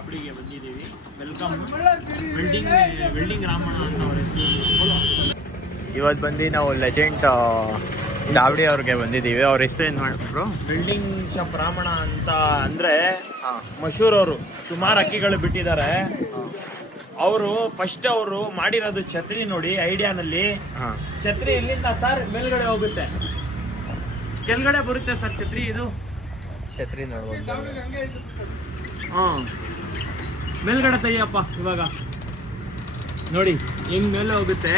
ಚಾಪಡಿಗೆ ಬಂದಿದ್ದೀವಿ. Welcome. Welding Ramanna ಅಂತ ಅವ್ರ ಹೆಸರು. ಇವತ್ತು ಬಂದು ನಾವು ಲೆಜೆಂಡ್ ದಾವಡಿ ಅವ್ರಿಗೆ ಬಂದಿದ್ದೀವಿ. ಅವ್ರ ಹೆಸರು ಏನು ಮಾಡಿದ್ರು? ವೆಲ್ಡಿಂಗ್ ಶಾಪ್ ರಾಮಣ್ಣ ಅಂತ ಅಂದರೆ ಮಶೂರ್ ಅವರು. ಸುಮಾರು ಅಕ್ಕಿಗಳು ಬಿಟ್ಟಿದ್ದಾರೆ. ಅವರು ಫಸ್ಟ್ ಅವರು ಮಾಡಿರೋದು ಛತ್ರಿ ನೋಡಿ ಐಡಿಯಾನಲ್ಲಿ. ಛತ್ರಿ ಎಲ್ಲಿಂದ ಸರ್ ಮೇಲ್ಗಡೆ ಹೋಗುತ್ತೆ, ಕೆಳಗಡೆ ಬರುತ್ತೆ ಸರ್ ಛತ್ರಿ. ಇದು ಛತ್ರಿ ನೋಡ್ಬೋದು. ಮೇಲ್ಗಡೆ ತೆಗಿಯಪ್ಪ ಇವಾಗ ನೋಡಿ ಹೆಂಗ್ ಮೇಲೆ ಹೋಗುತ್ತೆ.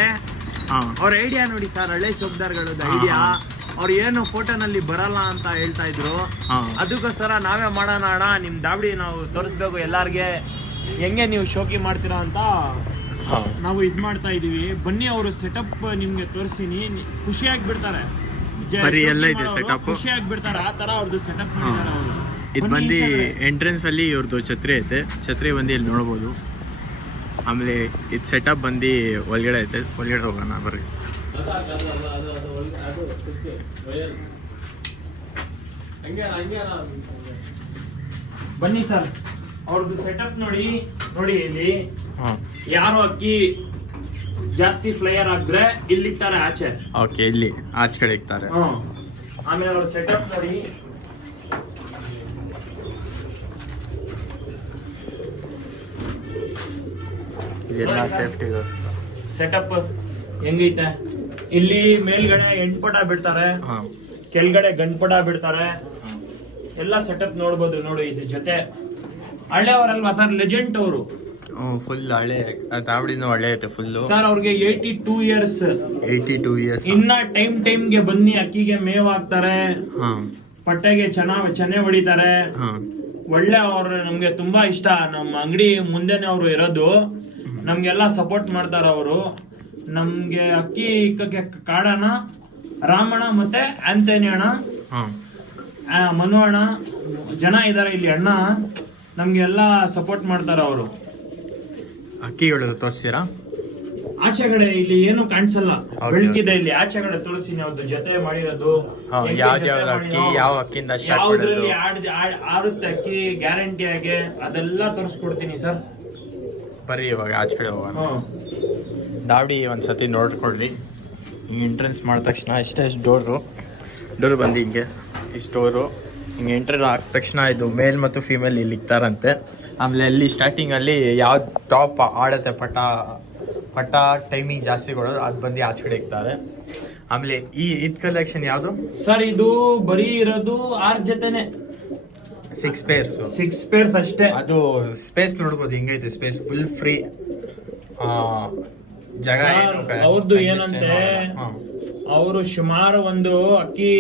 ಅವ್ರ ಐಡಿಯಾ ನೋಡಿ ಸರ್, ಹಳೆ ಶೋಕ್ದಾರ್ಗಳದ್ದು ಐಡಿಯಾ. ಅವ್ರು ಏನು ಫೋಟೋನಲ್ಲಿ ಬರಲ್ಲ ಅಂತ ಹೇಳ್ತಾ ಇದ್ರು. ಅದಕ್ಕೋಸ್ಕರ ನಾವೇ ಮಾಡೋಣ ಅಣ್ಣ, ನಿಮ್ ದಾವಡಿ ನಾವು ತೋರಿಸ್ಬೇಕು ಎಲ್ಲಾರ್ಗೆ, ಹೆಂಗೆ ನೀವು ಶೋಕಿ ಮಾಡ್ತೀರಾ ಅಂತ ನಾವು ಇದ್ ಮಾಡ್ತಾ ಇದೀವಿ. ಬನ್ನಿ, ಅವರು ಸೆಟಪ್ ನಿಮ್ಗೆ ತೋರಿಸ್ತೀನಿ, ಖುಷಿಯಾಗಿ ಬಿಡ್ತಾರೆ. ಖುಷಿಯಾಗಿ ಬಿಡ್ತಾರೆ, ಆ ತರ ಅವ್ರದ್ದು ಸೆಟಪ್ ಮಾಡಿದ್ದಾರೆ ಅವರು. ಇದು ಬಂದು ಎಂಟ್ರೆನ್ಸ್ ಅಲ್ಲಿ ಇವ್ರದ್ದು ಛತ್ರಿ ಐತೆ. ಛತ್ರಿ ಬಂದು ಇಲ್ಲಿ ನೋಡ್ಬೋದು. ಆಮೇಲೆ ಇದು ಸೆಟಪ್ ಬಂದು ಒಳಗಡೆ ಐತೆ. ಒಳಗಡೆ ಹೋಗೋಣ ಬರ್ರಿ. ಬನ್ನಿ ಸರ್, ಅವ್ರದ್ದು ಸೆಟಪ್ ನೋಡಿ. ನೋಡಿ ಇಲ್ಲಿ ಯಾರು ಅಕ್ಕಿ ಜಾಸ್ತಿ ಫ್ಲೈಯರ್ ಆಗಿದ್ರೆ ಇಲ್ಲಿ ಇಕ್ತಾರೆ ಆಚೆ. ಓಕೆ, ಇಲ್ಲಿ ಆಚೆ ಕಡೆ ಇಕ್ತಾರೆ. ಆಮೇಲೆ ಅವ್ರ ಸೆಟಪ್ ನೋಡಿ. ಸೆಟಪ್ ಹೆಂಗೈತೆ, ಇಲ್ಲಿ ಮೇಲ್ಗಡೆ ಎಂಟ್ಪಟ ಬಿಡ್ತಾರೆ, ಕೆಳಗಡೆ ಗಂಟ್ಪಟ ಬಿಡ್ತಾರೆ. ಎಲ್ಲ ಸೆಟಪ್ ನೋಡ್ಬೋದು. ನೋಡಿ ಇದು ಜೊತೆ ಹಳೆಯವರಲ್ವಾ ಸರ್, ಲೆಜೆಂಡ್ ಅವರು. ಫುಲ್ ಹಳೆ ದಾವಡಿನೂ ಹಳೆ ಐತೆ ಫುಲ್ ಸರ್. ಅವ್ರಿಗೆ 82 ಇಯರ್ಸ್. 82 ಇಯರ್ಸ್. ಇನ್ನ ಟೈಮ್ಗೆ ಬನ್ನಿ ಅಕ್ಕಿಗೆ ಮೇವ್ ಹಾಕ್ತಾರೆ, ಪಟ್ಟೆಗೆ ಚೆನ್ನ ಹೊಡಿತಾರೆ. ಒಳ್ಳೆ ಅವ್ರು ನಮ್ಗೆ ತುಂಬಾ ಇಷ್ಟ. ನಮ್ಮ ಅಂಗಡಿ ಮುಂದೆನೆ ಅವರು ಇರೋದು. ನಮ್ಗೆಲ್ಲ ಸಪೋರ್ಟ್ ಮಾಡ್ತಾರ ಅವರು. ನಮ್ಗೆ ಅಕ್ಕಿ ಇಕ್ಕಕ್ಕೆ ಕಾಡಣ ರಾಮಣ್ಣ ಮತ್ತೆ ಆಂಟನಿ ಅಣ್ಣ, ಮನು ಅಣ್ಣ, ಜನ ಇದಾರೆ ಇಲ್ಲಿ ಅಣ್ಣ. ನಮ್ಗೆಲ್ಲ ಸಪೋರ್ಟ್ ಮಾಡ್ತಾರ ಅವರು. ಅಕ್ಕಿಗಳು ತೋರಿಸ್ತೀರಾ? ಆಚೆಗಡೆ ಇಲ್ಲಿ ಏನು ಕಾಣಿಸಲ್ಲ, ಬೆಳಕಿದೆ ಇಲ್ಲಿ. ಆಚೆಗಡೆ ತೋರಿಸ್ತೀನಿ ಅವ್ರದ್ದು ಜೊತೆ ಮಾಡಿರೋದು, ಯಾವ್ದ್ರಲ್ಲಿ ಆರುತ್ತೆ ಅಕ್ಕಿ ಗ್ಯಾರಂಟಿ ಆಗಿ, ಅದೆಲ್ಲ ತೋರಿಸ್ಕೊಡ್ತೀನಿ ಸರ್. ಬರ್ರಿ ಇವಾಗ ಆಚೆ ಕಡೆ ಹೋಗೋಣ. ದಾವಡಿ ಒಂದ್ಸತಿ ನೋಡ್ಕೊಡ್ರಿ. ಹಿಂಗೆ ಎಂಟ್ರೆನ್ಸ್ ಮಾಡಿದ ತಕ್ಷಣ ಇಷ್ಟೆಷ್ಟು ಡೋರ್ ಬಂದು ಹಿಂಗೆ ಇಷ್ಟು ಡೋರು. ಹಿಂಗೆ ಎಂಟ್ರಿ ಹಾಕಿದ ತಕ್ಷಣ ಇದು ಮೇಲ್ ಮತ್ತು ಫೀಮೇಲ್ ಇಲ್ಲಿ ಇಕ್ತಾರಂತೆ. ಆಮೇಲೆ ಅಲ್ಲಿ ಸ್ಟಾರ್ಟಿಂಗಲ್ಲಿ ಯಾವ್ದು ಟಾಪ್ ಆಡತ್ತೆ ಪಟ ಟೈಮಿಂಗ್ ಜಾಸ್ತಿ ಕೊಡೋದು, ಅದು ಬಂದು ಆಚೆ ಕಡೆ ಇಕ್ತಾರೆ. ಆಮೇಲೆ ಇದು ಕಲೆಕ್ಷನ್ ಯಾವುದು ಸರ್? ಇದು ಬರೀ ಇರೋದು 6 ಜೊತೆನೆ, 6 ಪೇರ್ಸ್. 6 ಪೇರ್ಸ್ ಅಷ್ಟೇ. ಅದು ಸ್ಪೇಸ್ ನೋಡ್ಬೋದು ಹಿಂಗೈತೆ, ಸ್ಪೇಸ್ ಫುಲ್ ಫ್ರೀ ಜಾಗ. ಅವ್ರದ್ದು ಏನಂತೆ, ಅವರು ಸುಮಾರು ಒಂದು ಅಕ್ಕಿ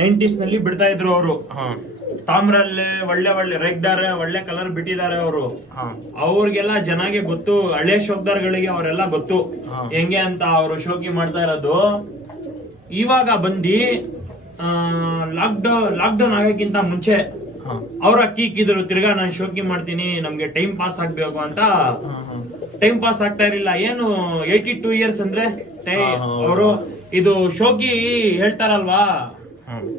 90s ನಲ್ಲಿ ಬಿಡ್ತಾ ಇದ್ರು ಅವರು. ತಾಮ್ರಲ್ಲಿ ಒಳ್ಳೆ ರೇಗ್ದಾರೆ, ಒಳ್ಳೆ ಕಲರ್ ಬಿಟ್ಟಿದ್ದಾರೆ ಅವರು. ಅವ್ರಿಗೆಲ್ಲ ಜನಾಗೆ ಗೊತ್ತು, ಹಳೆ ಶೋಕ್ದಾರ್ಗಳಿಗೆ ಅವರೆಲ್ಲ ಗೊತ್ತು ಹೆಂಗೆ ಅಂತ ಅವರು ಶೋಕಿ ಮಾಡ್ತಾ ಇರೋದು. ಇವಾಗ ಬಂದು ಲಾಕ್ಡೌನ್ ಆಗಕ್ಕಿಂತ ಮುಂಚೆ ಅವ್ರ ಅಕ್ಕಿ ಇಕ್ಕಿದ್ರು. ತಿರ್ಗಾ ನಾನು ಶೋಕಿ ಮಾಡ್ತೀನಿ, ನಮ್ಗೆ ಟೈಮ್ ಪಾಸ್ ಆಗ್ಬೇಕು ಅಂತ. ಟೈಮ್ ಪಾಸ್ ಆಗ್ತಾ ಇರಲಿಲ್ಲ. ಏನು 82 ಇಯರ್ಸ್ ಅಂದ್ರೆ ಅವರು ಇದು ಶೋಕಿ ಹೇಳ್ತಾರಲ್ವಾ,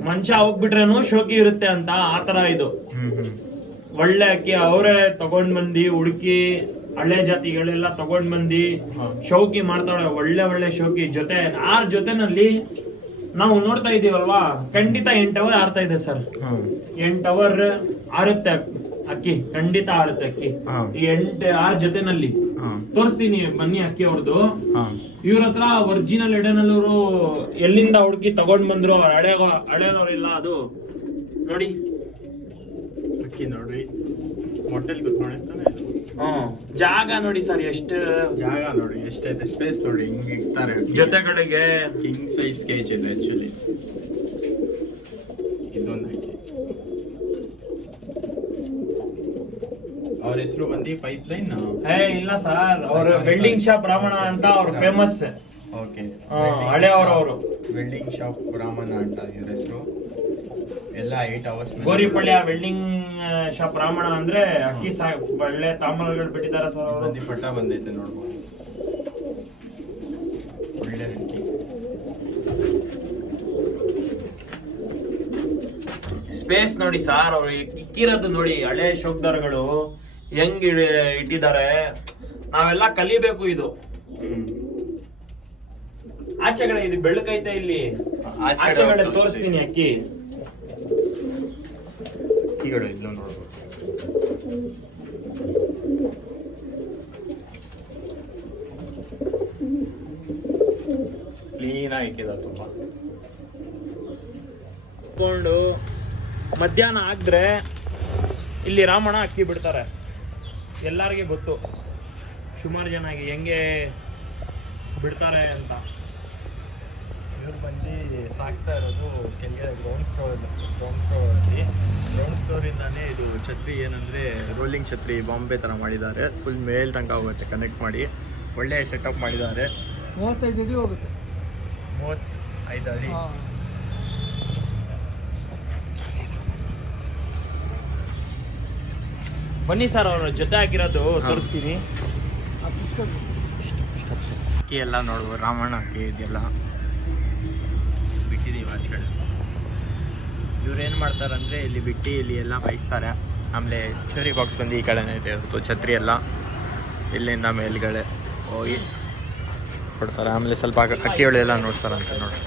ಮನುಷ್ಯ ಹೋಗ್ಬಿಟ್ರೇನು ಶೋಕಿ ಇರುತ್ತೆ ಅಂತ, ಆತರ ಇದು. ಒಳ್ಳೆ ಅಕ್ಕಿ ಅವರೇ ತಗೊಂಡ್ ಬಂದಿ ಹುಡುಕಿ, ಹಳೆ ಜಾತಿಗಳೆಲ್ಲ ತಗೊಂಡ್ ಬಂದಿ ಶೋಕಿ ಮಾಡ್ತಾಳೆ. ಒಳ್ಳೆ ಶೋಕಿ ಜೊತೆ 6 ಜೊತೆನಲ್ಲಿ ನಾವು ನೋಡ್ತಾ ಇದೀವಲ್ವಾ, ಖಂಡಿತ 8 ಅವರ್ ಆರ್ತಾ ಇದೆ ಸರ್. 8 ಅವರ್ ಆರುತ್ತೆ ಅಕ್ಕಿ, ಖಂಡಿತ ಆರುತ್ತೆ ಅಕ್ಕಿ. ಈ 6 ಜೊತೆನಲ್ಲಿ ತೋರಿಸ್ತೀನಿ ಬನ್ನಿ ಅಕ್ಕಿ ಅವ್ರದ್ದು. ಇವ್ರ ಹತ್ರ ಒರಿಜಿನಲ್ ಎಡೆನಲ್ಲೂರು ಎಲ್ಲಿಂದ ಹುಡುಕಿ ತಗೊಂಡ್ ಬಂದ್ರು, ಹಳೆದವ್ರಿಲ್ಲ. ಅದು ನೋಡಿ ಅಕ್ಕಿ ನೋಡ್ರಿ, ಹೋಟೆಲ್ ಕೂತ್ಕೊಂಡಿರ್ತಾನೆ. ಜಾಗ ನೋಡಿ ಸರ್, ಎಷ್ಟು ಜಾಗ ನೋಡಿ, ಎಷ್ಟೈತೆ ಸ್ಪೇಸ್ ನೋಡಿ. ಹಿಂಗ್ ಇರ್ತಾರೆ ಜೊತೆಗಳಿಗೆ. ಕಿಂಗ್ ಸೈಜ್ ಕೇಜ್ ಇದೆ ಆಕ್ಚುಲಿ. ಇದೊಂದು ಅಕ್ಕಿ. ಅವ್ರ ಹೆಸರು ಬಂದು ಪೈಪ್ಲೈನ್. ಇಲ್ಲ ಸರ್, ಅವ್ರ ವೆಲ್ಡಿಂಗ್ ಶಾಪ್ ರಾಮಣ್ಣ ಅಂತ ಅವ್ರ ಫೇಮಸ್. ಓಕೆ, ಹಳೆ ಅವರು ವೆಲ್ಡಿಂಗ್ ಶಾಪ್ ರಾಮಣ್ಣ ಅಂತ ಇವ್ರ ಹೆಸರು. ಎಲ್ಲ 8 ಅವರ್ಸ್. ಗೋರಿಪಳ್ಳಿಯ ವೆಲ್ಡಿಂಗ್ ಶಾಪ್ ರಾಮಣ್ಣ ಅಂದ್ರೆ ಅಕ್ಕಿ ಒಳ್ಳೆ ತಾಮ್ರಗಳು ಬಿಟ್ಟಿದ್ದಾರೆ ಸರ್. ಅವರು ಪಟ್ಟ ಬಂದೈತೆ ನೋಡ್ಬೋದು, ಒಳ್ಳೆ ಅಕ್ಕಿ. ಸ್ಪೇಸ್ ನೋಡಿ ಸಾರ್, ಅವ್ರು ಇಕ್ಕಿರೋದು ನೋಡಿ. ಹಳೆ ಶೋಕ್ದಾರ್ಗಳು ಹೆಂಗ್ ಇಟ್ಟಿದ್ದಾರೆ, ನಾವೆಲ್ಲ ಕಲಿಬೇಕು ಇದು. ಆಚೆಗಡೆ ಇದು ಬೆಳಕೈತೆ ಇಲ್ಲಿ, ಆಚೆಗಡೆ ತೋರಿಸ್ತೀನಿ ಅಕ್ಕಿ. ಅಕ್ಕಿಗಳು ಇಲ್ಲೂ ನೋಡ್ಬೋದು. ಕ್ಲೀನಾಗಿ ಇಕ್ಕಿದ ತುಂಬಾ. ಮಧ್ಯಾಹ್ನ ಆಗಿದ್ರೆ ಇಲ್ಲಿ ರಾಮಣ್ಣ ಅಕ್ಕಿ ಬಿಡ್ತಾರೆ. ಎಲ್ಲರಿಗೆ ಗೊತ್ತು ಸುಮಾರು ಜನ ಹೆಂಗೆ ಬಿಡ್ತಾರೆ ಅಂತ. ಇವ್ರು ಬಂದು ಸಾಕ್ತಾ ಇರೋದು ಕೆಳಗಡೆ ಗ್ರೌಂಡ್ ಫ್ಲೋರಲ್ಲಿ. ಗ್ರೌಂಡ್ ಫ್ಲೋರಿಂದಾನೇ ಇದು ಛತ್ರಿ ಏನಂದರೆ ರೋಲಿಂಗ್ ಛತ್ರಿ ಬಾಂಬೆ ಥರ ಮಾಡಿದ್ದಾರೆ. ಫುಲ್ ಮೇಲ್ ತನಕ ಹೋಗುತ್ತೆ ಕನೆಕ್ಟ್ ಮಾಡಿ. ಒಳ್ಳೆ ಸೆಟಪ್ ಮಾಡಿದ್ದಾರೆ. 35 ಅಡಿ ಹೋಗುತ್ತೆ. 35 ಅಡಿ. ಬನ್ನಿ ಸರ್, ಅವ್ರ ಜೊತೆ ಹಾಕಿರೋದು ತೋರಿಸ್ತೀನಿ. ಅಕ್ಕಿ ಎಲ್ಲ ನೋಡ್ಬೋದು, ರಾಮಣ್ಣ ಅಕ್ಕಿ ಇದೆಲ್ಲ ಬಿಟ್ಟಿದ್ದೀವಿ ಆಚೆ ಕಡೆ. ಇವ್ರು ಏನು ಮಾಡ್ತಾರಂದರೆ ಇಲ್ಲಿ ಬಿಟ್ಟು ಇಲ್ಲಿ ಎಲ್ಲ ಬಯಸ್ತಾರೆ. ಆಮೇಲೆ ಚೂರಿ ಬಾಕ್ಸ್ ಬಂದು ಈ ಕಡೆನೇ ಇದೆ ಇರೋದು. ಛತ್ರಿ ಎಲ್ಲ ಇಲ್ಲಿಂದ ಮೇಲ್ಗಡೆ ಹೋಗಿ ಕೊಡ್ತಾರೆ. ಆಮೇಲೆ ಸ್ವಲ್ಪ ಅಕ್ಕಿಗಳು ಎಲ್ಲ ನೋಡ್ತಾರಂತೆ ನೋಡಿ.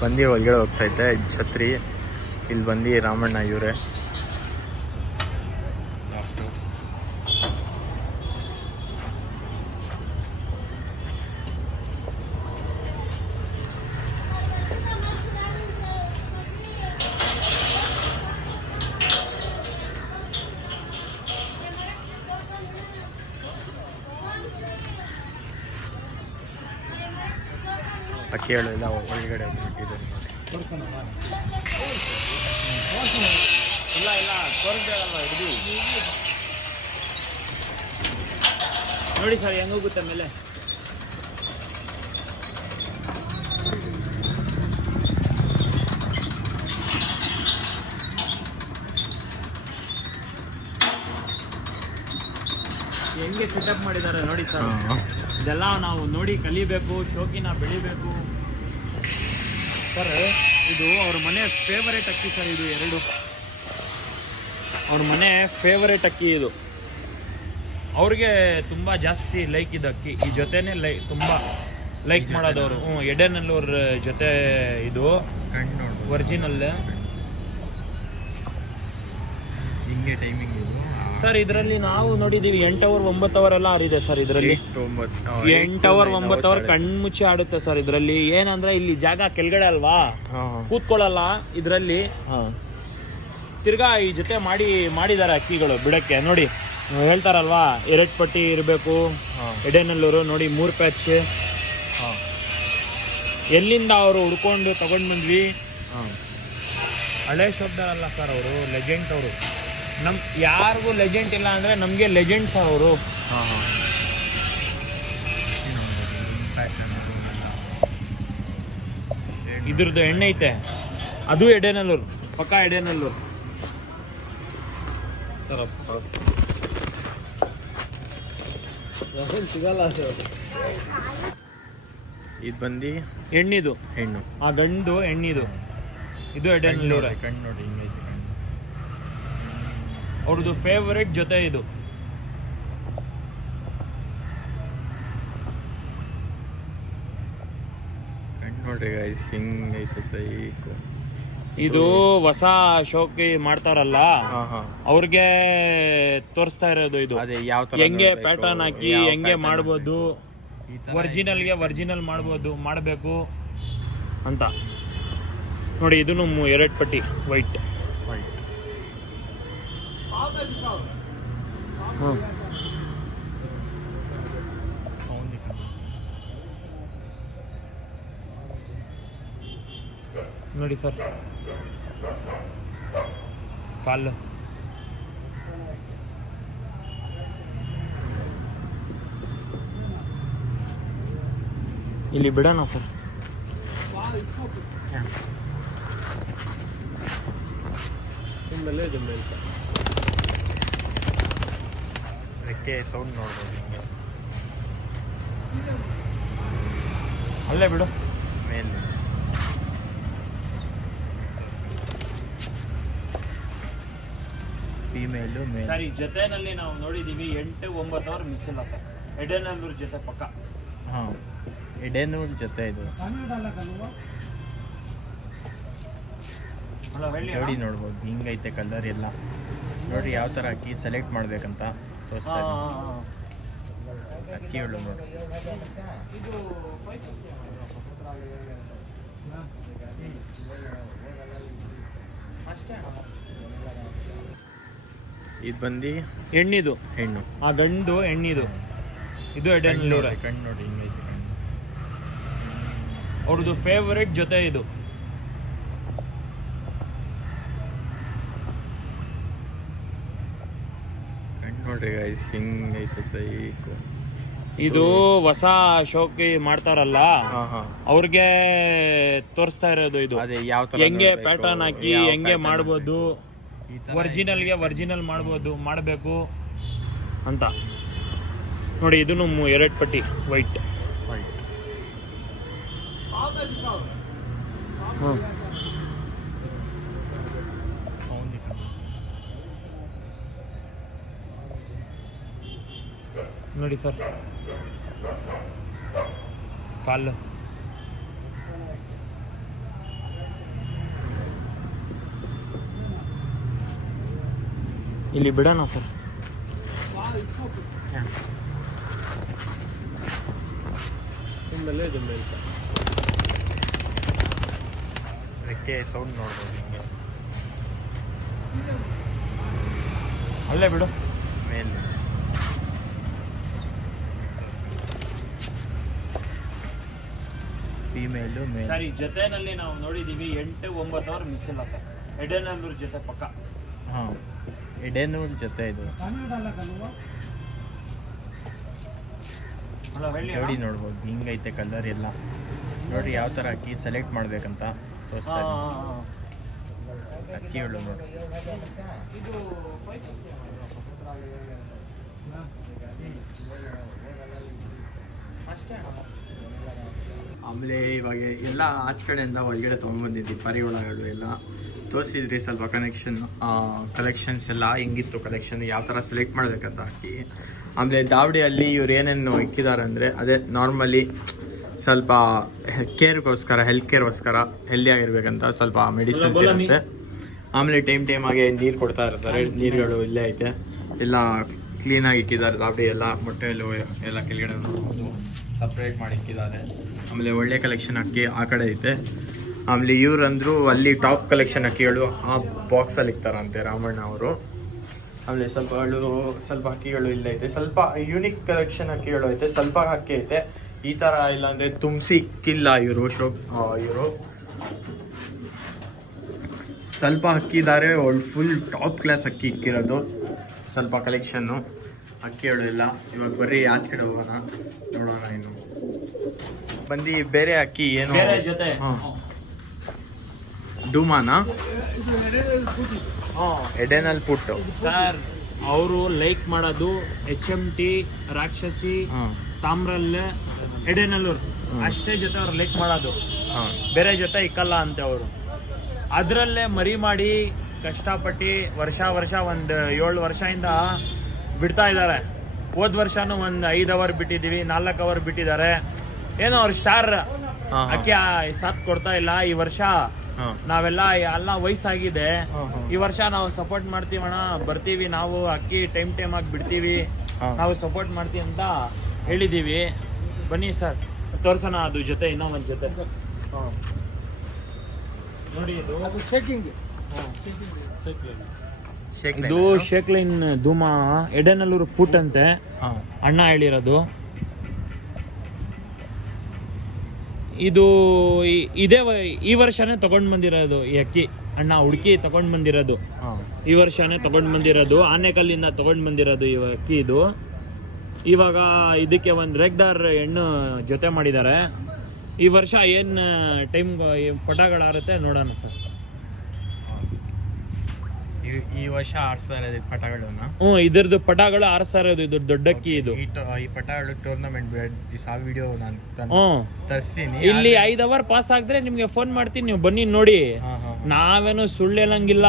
ಬಂದು ಒಳಗಡೆ ಹೋಗ್ತೈತೆ ಛತ್ರಿ. ಇಲ್ಲಿ ಬಂದು ರಾಮಣ್ಣ ಇವರೇ. ಅಕ್ಕಿಗಳು ಎಲ್ಲ ಒಳಗಡೆ ಬಿಟ್ಟಿದ್ದಾರೆ ನೋಡಿ ಸರ್ ಹೆಂಗ್ ಹೋಗುತ್ತೆ ಮೇಲೆ. ಹೆಂಗೆ ಸೆಟಪ್ ಮಾಡಿದ್ದಾರೆ ನೋಡಿ ಸರ್. ಇದೆಲ್ಲ ನಾವು ನೋಡಿ ಕಲಿಬೇಕು, ಶೋಕಿನ ಬೆಳಿಬೇಕು ಸರ್. ಇದು ಅವ್ರ ಮನೆ ಫೇವರೇಟ್ ಅಕ್ಕಿ ಸರ್. ಇದು ಎರಡು ಅವ್ರ ಮನೆ ಫೇವರೇಟ್ ಅಕ್ಕಿ. ಇದು ಅವ್ರಿಗೆ ತುಂಬ ಜಾಸ್ತಿ ಲೈಕ್ ಇದು ಅಕ್ಕಿ. ಈ ಜೊತೆನೇ ತುಂಬ ಲೈಕ್ ಮಾಡೋದವರು. ಎಡೆನಲ್ಲೂರ ಜೊತೆ ಇದು ಒರಿಜಿನಲ್. ಹಿಂಗೆ ಟೈಮಿಂಗ್ ಇದು ಸರ್. ಇದರಲ್ಲಿ ನಾವು ನೋಡಿದೀವಿ 8 ಅವರ್ 9 ಅವರ್ ಎಲ್ಲ ಆರಿದೆ ಸರ್. ಇದರಲ್ಲಿ 8 ಅವರ್ 9 ಅವರ್ ಕಣ್ಮುಚ್ಚಿ ಆಡುತ್ತೆ ಸರ್. ಇದರಲ್ಲಿ ಏನಂದ್ರೆ ಇಲ್ಲಿ ಜಾಗ ಕೆಳಗಡೆ ಅಲ್ವಾ, ಕೂತ್ಕೊಳ್ಳಲ್ಲ ಇದರಲ್ಲಿ. ತಿರ್ಗಾ ಈ ಜೊತೆ ಮಾಡಿದ್ದಾರೆ ಅಕ್ಕಿಗಳು ಬಿಡಕ್ಕೆ. ನೋಡಿ ಹೇಳ್ತಾರಲ್ವಾ 2 ಪಟ್ಟಿ ಇರಬೇಕು ಎಡೆನಲ್ಲೂರು. ನೋಡಿ 3 ಪ್ಯಾಚ್. ಎಲ್ಲಿಂದ ಅವರು ಹುಡ್ಕೊಂಡು ತಗೊಂಡು ಬಂದ್ವಿ. ಹಳೆ ಶಬ್ದರಲ್ಲ ಸರ್ ಅವರು, ಲೆಜೆಂಡ್ ಅವರು. ಯಾರಿಗೂ ಲೆಜೆಂಡ್ ಇಲ್ಲ ಅಂದ್ರೆ ನಮ್ಗೆ ಲೆಜೆಂಡ್ ಸರ್ ಅವರು. ಇದ್ರದ್ದು ಎಣ್ಣೆ ಐತೆ, ಅದು ಎಡೆನಲ್ಲೂರು, ಪಕ್ಕ ಎಡೆನಲ್ಲೂರು. ಸಿಗಲ್ಲ ಇದು ಬಂದು ಹೆಣ್ಣಿದು, ಹೆಣ್ಣು. ಆ ಗಂಡು ಹೆಣ್ಣಿದು. ಇದು ಎಡೆನಲ್ಲೂರು. ಕಣ್ಣು ನೋಡಿ ಹಿಂಗೈತೆ. ಅವ್ರದ್ದು ಫೇವರೇಟ್ ಜೊತೆ ಇದು. ಕಣ್ಣು ನೋಡ್ರಿ ಗೈಸ್ ಹಿಂಗೈತೆ ಸೈಕು. ಇದು ಹೊಸ ಶೋಕಿ ಮಾಡ್ತಾರಲ್ಲ ಅವ್ರಿಗೆ ತೋರಿಸ್ತಾ ಇರೋದು. ಇದು ಅದೇ ಯಾವ ತರ ಹೆಂಗೆ ಪ್ಯಾಟರ್ನ್ ಹಾಕಿ ಹೆಂಗೆ ಮಾಡ್ಬೋದು, ಒರಿಜಿನಲ್ಗೆ ಒರಿಜಿನಲ್ ಮಾಡಬೇಕು ಅಂತ ನೋಡಿ. ಇದನ್ನು 2 ಪಟ್ಟಿ ವೈಟ್. ನೋಡಿ ಸರ್, ಕಾಲು ಇಲ್ಲಿ ಬಿಡೋಣ ಸರ್. ರೆಕ್ಕೆ ಸೌಂಡ್ ನೋಡ್ಬೋದು ಹಿಂಗೆ ಅಲ್ಲೇ ಬಿಡು ಮೇಲೆ. ಫೀಮೇಲು ಮೇಲ್. ಸರ್, ಈ ಜೊತೆನಲ್ಲಿ ನಾವು ನೋಡಿದೀವಿ 8-9 ಅವರ್ ಮಿಸ್ ಇಲ್ಲ ಸರ್. ಎಡೆನಲ್ಲೂರ್ ಜೊತೆ ಪಕ್ಕ. ಹಾಂ, ಎಡೆನೂಲ್ ಜೊತೆ ಇದು ಜೋಡಿ ನೋಡ್ಬೋದು. ಹಿಂಗೈತೆ ಕಲರ್ ಎಲ್ಲ ನೋಡ್ರಿ, ಯಾವ ಥರ ಅಕ್ಕಿ ಸೆಲೆಕ್ಟ್ ಮಾಡ್ಬೇಕಂತ ತೋರಿಸ್ತಾ ಇದ್ದೀನಿ. ಅಕ್ಕಿಗಳು ನೋಡಿ, ಇದು ಬಂದು ಹೆಣ್ಣಿದು, ಹೆಣ್ಣು. ಆ ಗಂಡು ಹೆಣ್ಣಿದು. ಇದು ಎಡೆನಲ್ಲೂರ. ಕಣ್ಣು ನೋಡಿ ಹಿಂಗೈತೆ ಕಣ್ಣು. ಅವ್ರದ್ದು ಫೇವರೇಟ್ ಜೊತೆ ಇದು. ಕಣ್ಣು ನೋಡ್ರಿ ಗೈಸ್, ಹಿಂಗೈತೆ ಸೈಕು. ಇದು ಹೊಸ ಶೋಕಿ ಮಾಡ್ತಾರಲ್ಲ, ಅವ್ರಿಗೆ ತೋರಿಸ್ತಾ ಇರೋದು ಇದು. ಅದೇ ಯಾವ ತರ ಹೆಂಗೆ ಪ್ಯಾಟರ್ನ್ ಹಾಕಿ ಹೆಂಗೆ ಮಾಡ್ಬೋದು, ಒರಿಜಿನಲ್ಗೆ ಒರಿಜಿನಲ್ ಮಾಡ್ಬೋದು, ಮಾಡಬೇಕು ಅಂತ ನೋಡಿ. ಇದನ್ನು 2 ಪಟ್ಟಿ ವೈಟ್. ನೋಡಿ ಸರ್, ಕಾಲು ಇಲ್ಲಿ ಬಿಡೋಣ ಸರ್. ರೆಕ್ಕೆ ಸೌಂಡ್ ನೋಡ್ಬೋದು ಹಿಂಗೆ ಅಲ್ಲೇ ಬಿಡು ಮೇಲೆ. ಫೀಮೇಲು ಮೇಲ್. ಸರ್, ಈ ಜೊತೆನಲ್ಲಿ ನಾವು ನೋಡಿದೀವಿ 8-9 ಅವರ್ ಮಿಸ್ ಇಲ್ಲ ಸರ್. ಎಡೆನಲ್ಲೂರ್ ಜೊತೆ ಪಕ್ಕ. ಹಾಂ, ಎಡೆನೂಲ್ ಜೊತೆ ಇದು ಜೋಡಿ ನೋಡ್ಬೋದು. ಹಿಂಗೈತೆ ಕಲರ್ ಎಲ್ಲ ನೋಡ್ರಿ, ಯಾವ ಥರ ಅಕ್ಕಿ ಸೆಲೆಕ್ಟ್ ಮಾಡ್ಬೇಕಂತ ತೋರಿಸ್ತಾ ಇದ್ದೀನಿ. ಅಕ್ಕಿಗಳು ನೋಡಿ, ಆಮೇಲೆ ಇವಾಗ ಎಲ್ಲ ಆಚೆ ಕಡೆಯಿಂದ ಒಳಗಡೆ ತೊಗೊಂಡ್ಬಂದಿದ್ವಿ ಪರಿವಾಳಗಳು ಎಲ್ಲ ತೋರಿಸಿದ್ರಿ. ಸ್ವಲ್ಪ ಕಲೆಕ್ಷನ್ಸ್ ಎಲ್ಲ ಹೆಂಗಿತ್ತು, ಕಲೆಕ್ಷನ್ ಯಾವ ಥರ ಸೆಲೆಕ್ಟ್ ಮಾಡ್ಬೇಕಂತ ಹಾಕಿ. ಆಮೇಲೆ ದಾವಡಿಯಲ್ಲಿ ಇವ್ರು ಏನೇನು ಇಕ್ಕಿದ್ದಾರೆ ಅಂದರೆ, ಅದೇ ನಾರ್ಮಲಿ ಸ್ವಲ್ಪ ಕೇರ್ಗೋಸ್ಕರ, ಹೆಲ್ತ್ ಕೇರ್ಗೋಸ್ಕರ ಹೆಲ್ದಿಯಾಗಿರ್ಬೇಕಂತ ಸ್ವಲ್ಪ ಮೆಡಿಸಿನ್ಸ್ ಇರುತ್ತೆ. ಆಮೇಲೆ ಟೈಮ್ ಆಗಿ ನೀರು ಕೊಡ್ತಾ ಇರ್ತಾರೆ. ನೀರುಗಳು ಇಲ್ಲೇ ಐತೆ, ಎಲ್ಲ ಕ್ಲೀನಾಗಿ ಇಕ್ಕಿದ್ದಾರೆ. ದಾವಡಿ ಎಲ್ಲ ಮೊಟ್ಟೆಲು ಎಲ್ಲ ಕೆಳಗಡೆ ನೋಡ್ಬೋದು, ಸಪ್ರೇಟ್ ಮಾಡಿ ಇಕ್ಕಿದ್ದಾರೆ. ಆಮೇಲೆ ಒಳ್ಳೆ ಕಲೆಕ್ಷನ್ ಅಕ್ಕಿ ಆ ಕಡೆ ಐತೆ. ಆಮೇಲೆ ಇವ್ರಂದ್ರು ಅಲ್ಲಿ ಟಾಪ್ ಕಲೆಕ್ಷನ್ ಅಕ್ಕಿಗಳು ಆ ಬಾಕ್ಸಲ್ಲಿ ಇಕ್ತಾರಂತೆ ರಾಮಣ್ಣ ಅವರು. ಆಮೇಲೆ ಸ್ವಲ್ಪ ಅಕ್ಕಿಗಳು ಇಲ್ಲ ಐತೆ, ಸ್ವಲ್ಪ ಯೂನಿಕ್ ಕಲೆಕ್ಷನ್ ಅಕ್ಕಿಗಳು ಐತೆ, ಸ್ವಲ್ಪ ಅಕ್ಕಿ ಐತೆ. ಈ ಥರ ಇಲ್ಲಾಂದರೆ ತುಂಬಿಸಿ ಇಕ್ಕಿಲ್ಲ ಇವರು. ಇವರು ಸ್ವಲ್ಪ ಅಕ್ಕಿದ್ದಾರೆ, ಫುಲ್ ಟಾಪ್ ಕ್ಲಾಸ್ ಅಕ್ಕಿ ಇಕ್ಕಿರೋದು. ಸ್ವಲ್ಪ ಕಲೆಕ್ಷನ್ನು ಅಕ್ಕಿಗಳು ಎಲ್ಲ. ಇವಾಗ ಬರ್ರಿ ಆಚೆ ಕಡೆ ಹೋಗೋಣ, ನೋಡೋಣ. ಇನ್ನು ಬಂದು ಬೇರೆ ಅಕ್ಕಿ ಏನು, ಹಾಂ, ಡೂಮಾನಾ, ಎಡೆನಲ್ ಪುಟ್ಟು ಸರ್. ಅವರು ಲೈಕ್ ಮಾಡೋದು HMT, ರಾಕ್ಷಸಿ, ತಾಮ್ರಲ್ಲೆ, ಎಡೆನಲ್ಲೂರ್ ಅಷ್ಟೇ ಜೊತೆ ಅವ್ರು ಲೈಕ್ ಮಾಡೋದು. ಬೇರೆ ಜೊತೆ ಇಕ್ಕಲ್ಲ ಅಂತೆ ಅವರು. ಅದರಲ್ಲೇ ಮರಿ ಮಾಡಿ ಕಷ್ಟಪಟ್ಟು ವರ್ಷ ಒಂದು 7 ವರ್ಷದಿಂದ ಬಿಡ್ತಾ ಇದ್ದಾರೆ. ಹೋದ ವರ್ಷನೂ ಒಂದು 5 ಅವರ್ ಬಿಟ್ಟಿದ್ದೀವಿ, 4 ಅವರ್ ಬಿಟ್ಟಿದ್ದಾರೆ. ಏನೋ ಅವ್ರ ಸ್ಟಾರ್ ಅಕ್ಕಿ ಸಾಥ್ ಕೊಡ್ತಾ ಇಲ್ಲ. ಈ ವರ್ಷ ನಾವೆಲ್ಲ ಎಲ್ಲ ವಯಸ್ಸಾಗಿದೆ, ಈ ವರ್ಷ ನಾವು ಸಪೋರ್ಟ್ ಮಾಡ್ತೀವಣ್ಣ, ಬರ್ತೀವಿ ನಾವು, ಅಕ್ಕಿ ಟೈಮ್ ಆಗಿ ಬಿಡ್ತೀವಿ, ನಾವು ಸಪೋರ್ಟ್ ಮಾಡ್ತೀವಿ ಅಂತ ಹೇಳಿದ್ದೀವಿ. ಬನ್ನಿ ಸರ್, ತೋರ್ಸೋಣ ಅದು ಜೊತೆ, ಇನ್ನೂ ಒಂದು ಜೊತೆ ನೋಡಿ. ಇದು ಶೇಕ್ಲೈನ್ ಧೂಮಾ, ಎಡೆನಲ್ಲೂರು ಪುಟ್ ಅಂತೆ ಅಣ್ಣ ಹೇಳಿರೋದು. ಇದು ಈ ವರ್ಷನೇ ತಗೊಂಡ್ ಬಂದಿರೋದು ಈ ಅಕ್ಕಿ ಅಣ್ಣ ಹುಡುಕಿ ತಗೊಂಡ್ ಬಂದಿರೋದು ಈ ವರ್ಷನೇ ತಗೊಂಡ್ ಬಂದಿರೋದು ಆನೆಕಲ್ಲಿಂದ ತಗೊಂಡ್ ಬಂದಿರೋದು ಈ ಅಕ್ಕಿ ಇದು ಇವಾಗ ಇದಕ್ಕೆ ಒಂದು ರೇಗ್ದಾರ್ ಹೆಣ್ಣು ಜೊತೆ ಮಾಡಿದ್ದಾರೆ ಈ ವರ್ಷ ಏನು ಟೈಮ್ ಪಟಗಳಾರುತ್ತೆ ನೋಡೋಣ ಸರ್ ಈ ವರ್ಷ ಆರಿಸ್ತಾ ಇರೋದು ಪಟಗಳನ್ನ ಇದ್ರದ್ದು ಪಟಗಳು ಆರಿಸ್ತಾ ಇರೋದು ಇದು ದೊಡ್ಡ ಅಕ್ಕಿ ಇದು ಈ ಪಟಗಳು ಟೂರ್ನಮೆಂಟ್ ವಿಡಿಯೋ ನಾನು ತರಿಸ್ತೀನಿ ಇಲ್ಲಿ 5 ಅವರ್ ಪಾಸ್ ಆಗಿದ್ರೆ ನಿಮ್ಗೆ ಫೋನ್ ಮಾಡ್ತೀನಿ ನೀವು ಬನ್ನಿ ನೋಡಿ ನಾವೇನು ಸುಳ್ಳು ಹೇಳಂಗಿಲ್ಲ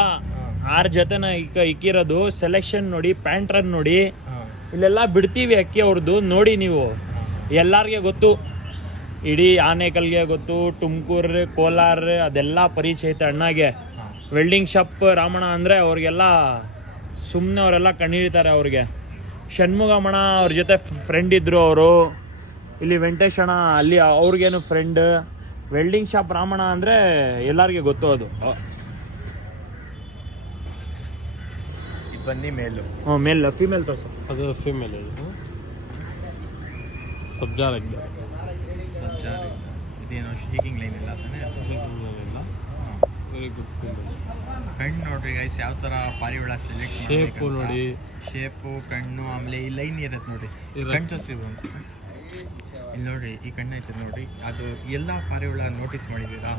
6 ಜೊತೆನ ಇಕ್ಕಿರೋದು ಸೆಲೆಕ್ಷನ್ ನೋಡಿ ಪ್ಯಾಂಟ್ರನ್ ನೋಡಿ ಇಲ್ಲೆಲ್ಲ ಬಿಡ್ತೀವಿ ಅಕ್ಕಿ ಅವ್ರದ್ದು ನೋಡಿ ನೀವು ಎಲ್ಲಾರ್ಗೆ ಗೊತ್ತು ಇಡೀ ಆನೇಕಲ್ಗೆ ಗೊತ್ತು ತುಮಕೂರು ಕೋಲಾರ ಅದೆಲ್ಲ ಪರಿಚಯ ಐತೆ ಅಣ್ಣಗೆ ವೆಲ್ಡಿಂಗ್ ಶಾಪ್ ರಾಮಣ್ಣ ಅಂದರೆ ಅವ್ರಿಗೆಲ್ಲ ಸುಮ್ಮನೆ ಅವರೆಲ್ಲ ಕಣ್ಣಿಡ್ತಾರೆ ಅವ್ರಿಗೆ ಷಣ್ಮುಗಮಣ ಅವ್ರ ಜೊತೆ ಫ್ರೆಂಡ್ ಇದ್ದರು ಅವರು ಇಲ್ಲಿ ವೆಂಕಟೇಶ್ ಅಣ್ಣ ಅಲ್ಲಿ ಅವ್ರಿಗೇನು ಫ್ರೆಂಡ್ ವೆಲ್ಡಿಂಗ್ ಶಾಪ್ ರಾಮಣ್ಣ ಅಂದರೆ ಎಲ್ಲರಿಗೆ ಗೊತ್ತು ಅದು ಬನ್ನಿ ಮೇಲು ಮೇಲ್ ಫೀಮೇಲ್ ತೋರ್ಸು ಅದು ಫೀಮೇಲ್ ಸಬ್ಜಾರ್ ಆಗಿದೆ ಇದೇನೋ ಶೇಕಿಂಗ್ ಲೈನ್ ಇಲ್ಲ ತಾನೇ ವೆರಿ ಗುಡ್ ಫೀಮೇಲ್ ಕಣ್ಣು ನೋಡ್ರಿ ಗೈಸ್ ಯಾವ ಥರ ಪಾರಿವಾಳ ಸೆಲೆಕ್ಟ್ ಶೇಪು ನೋಡಿ ಶೇಪು ಕಣ್ಣು ಆಮೇಲೆ ಈ ಲೈನ್ ಇರುತ್ತೆ ನೋಡಿ ಕಣ್ಣು ತೋರಿಸ್ತೀವಿ ಅನ್ಸುತ್ತೆ ಇಲ್ಲಿ ನೋಡ್ರಿ ಈ ಕಣ್ಣು ಐತೆ ನೋಡಿ ಅದು ಎಲ್ಲ ಪಾರಿವಾಳ ನೋಟಿಸ್ ಮಾಡಿದ್ದೀರಾ